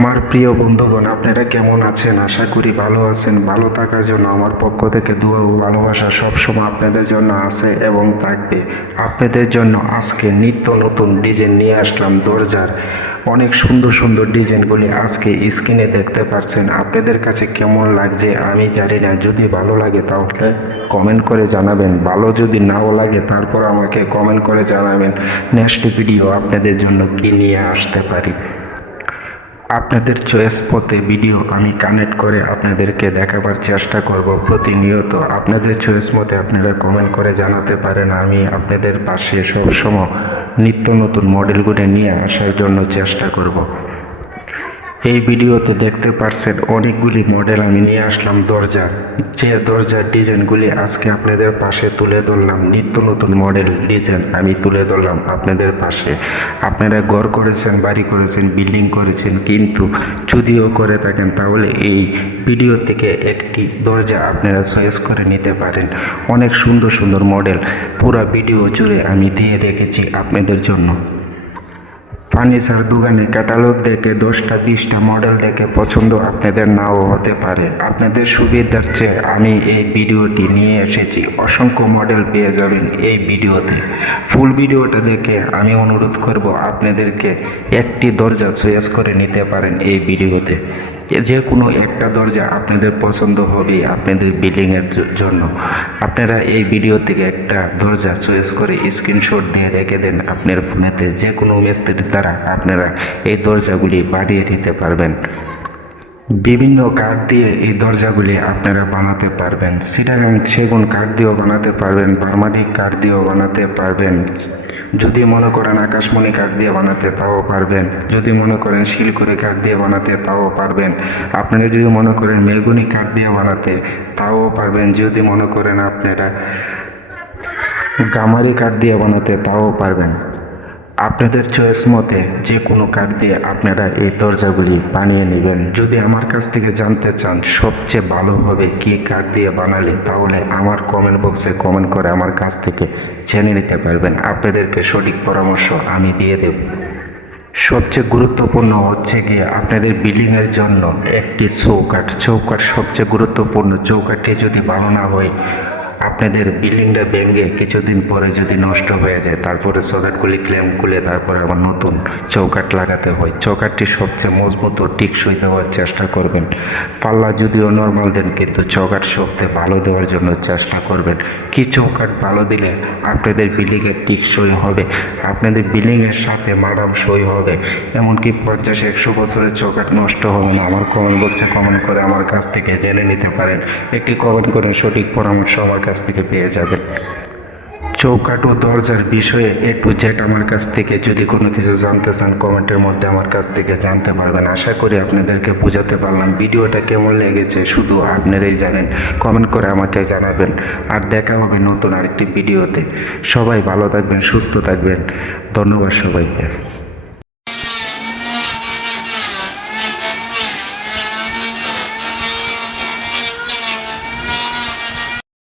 আমার প্রিয় বন্ধুগণ, আপনারা কেমন আছেন? আশা করি ভালো আছেন। ভালো থাকার জন্য আমার পক্ষ থেকে দোয়া ও ভালোবাসা সবসময় আপনাদের জন্য আছে এবং থাকবে। আপনাদের জন্য আজকে নিত্য নতুন ডিজাইন নিয়ে আসলাম দরজার। অনেক সুন্দর সুন্দর ডিজাইনগুলি আজকে স্ক্রিনে দেখতে পাচ্ছেন। আপনাদের কাছে কেমন লাগছে আমি জানি না। যদি ভালো লাগে তাহলে কমেন্ট করে জানাবেন। ভালো যদি নাও লাগে তারপর আমাকে কমেন্ট করে জানাবেন। নেক্সট ভিডিও আপনাদের জন্য কি নিয়ে আসতে পারি? আপনাদের চয়েস পথে ভিডিও আমি কানেক্ট করে আপনাদেরকে দেখাবার চেষ্টা করব প্রতিনিয়ত। আপনাদের চয়েস মতে আপনারা কমেন্ট করে জানাতে পারেন। আমি আপনাদের পাশে সবসময় নিত্য নতুন মডেলগুলো নিয়ে আসার জন্য চেষ্টা করব। এই ভিডিওতে দেখতে পাচ্ছেন অনেকগুলি মডেল আমি নিয়ে আসলাম দরজা। যে দরজার ডিজাইনগুলি আজকে আপনাদের পাশে তুলে ধরলাম, নিত্য নতুন মডেল ডিজাইন আমি তুলে ধরলাম আপনাদের পাশে। আপনারা ঘর করেছেন, বাড়ি করেছেন, বিল্ডিং করেছেন, কিন্তু যদিও করে থাকেন, তাহলে এই ভিডিও থেকে একটি দরজা আপনারা চয়েস করে নিতে পারেন। অনেক সুন্দর সুন্দর মডেল, পুরো ভিডিও জুড়ে আমি দিয়ে রেখেছি আপনাদের জন্য। ফার্নিচার দোকানে ক্যাটালগ দেখে দশটা, বিশটা মডেল দেখে পছন্দ আপনাদের নাও হতে পারে। আপনাদের সুবিধার চেয়ে আমি এই ভিডিওটি নিয়ে এসেছি। অসংখ্য মডেল পেয়ে যাবেন এই ভিডিওতে। ফুল ভিডিওটা দেখে আমি অনুরোধ করব আপনাদেরকে একটি দরজা চয়েস করে নিতে পারেন এই ভিডিওতে। যে কোনো একটা দরজা আপনাদের পছন্দ হবে আপনাদের বিল্ডিংয়ের জন্য। আপনারা এই ভিডিও থেকে একটা দরজা চয়েস করে স্ক্রিনশট দিয়ে রেখে দেন আপনার ফোনেতে যে কোনো মিস্ত্রির দ্বারা আপনারা এই দরজাগুলি বাড়িয়ে নিতে পারবেন। বিভিন্ন কাঠ দিয়ে এই দরজাগুলি আপনারা বানাতে পারবেন। সিটাগাং সেগুন কাঠ দিয়েও বানাতে পারবেন বার্মাটিক কাঠ দিয়েও বানাতে পারবেন। যদি মনে করেন আকাশমণি কাঠ দিয়ে বানাতে, তাও পারবেন। যদি মনে করেন শিলকুড়ি কাঠ দিয়ে বানাতে, তাও পারবেন। আপনারা যদি মনে করেন মেগুনি কাঠ দিয়ে বানাতে, তাও পারবেন। যদি মনে করেন আপনারা গামারি কাঠ দিয়ে বানাতে, তাও পারবেন। আপনাদের চয়েস মতে যে কোনো কাঠ দিয়ে আপনারা এই দরজাগুলি বানিয়ে নেবেন। যদি আমার কাছ থেকে জানতে চান সবচেয়ে ভালো হবে কী কাঠ দিয়ে বানালে, তাহলে আমার কমেন্ট বক্সে কমেন্ট করে আমার কাছ থেকে জেনে নিতে পারবেন। আপনাদেরকে সঠিক পরামর্শ আমি দিয়ে দেব। সবচেয়ে গুরুত্বপূর্ণ হচ্ছে গিয়ে আপনাদের বিল্ডিংয়ের জন্য একটি চৌকাঠ। চৌকাঠ সবচেয়ে গুরুত্বপূর্ণ। চৌকাঠটি যদি ভালো না হয় আপনাদের বিল্ডিংটা ভেঙে কিছুদিন পরে যদি নষ্ট হয়ে যায়, তারপরে সকেটগুলি ক্ল্যাম খুলে তারপরে আবার নতুন চৌকাট লাগাতে হয়। চৌকাঠটি সবচেয়ে মজবুত ও টিকসই দেওয়ার চেষ্টা করবেন। পাল্লা যদিও নর্মাল দেন কিন্তু চৌকাট সবচেয়ে ভালো দেওয়ার জন্য চেষ্টা করবেন। কি চৌকাঠ ভালো দিলে আপনাদের বিল্ডিংয়ের টিকসই হবে? আপনাদের বিল্ডিংয়ের সাথে মারাম সই হবে। এমনকি পঞ্চাশ, একশো বছরের চৌকাট নষ্ট হবে না। আমার কমেন্ট বক্সে কমেন্ট করে আমার কাছ থেকে জেনে নিতে পারেন। একটি কমেন্ট করে সঠিক পরামর্শ আমার কাছ থেকে পেয়ে যাবেন চৌকাট ও দরজার বিষয়ে এ টু জেড আমার কাছ থেকে যদি কোনো কিছু জানতে চান, কমেন্টের মধ্যে আমার কাছ থেকে জানতে পারবেন। আশা করি আপনাদেরকে বোঝাতে পারলাম ভিডিওটা কেমন লেগেছে, শুধু আপনারাই জানেন। কমেন্ট করে আমাকে জানাবেন। আর দেখা হবে নতুন আরেকটি ভিডিওতে। সবাই ভালো থাকবেন, সুস্থ থাকবেন। ধন্যবাদ সবাইকে।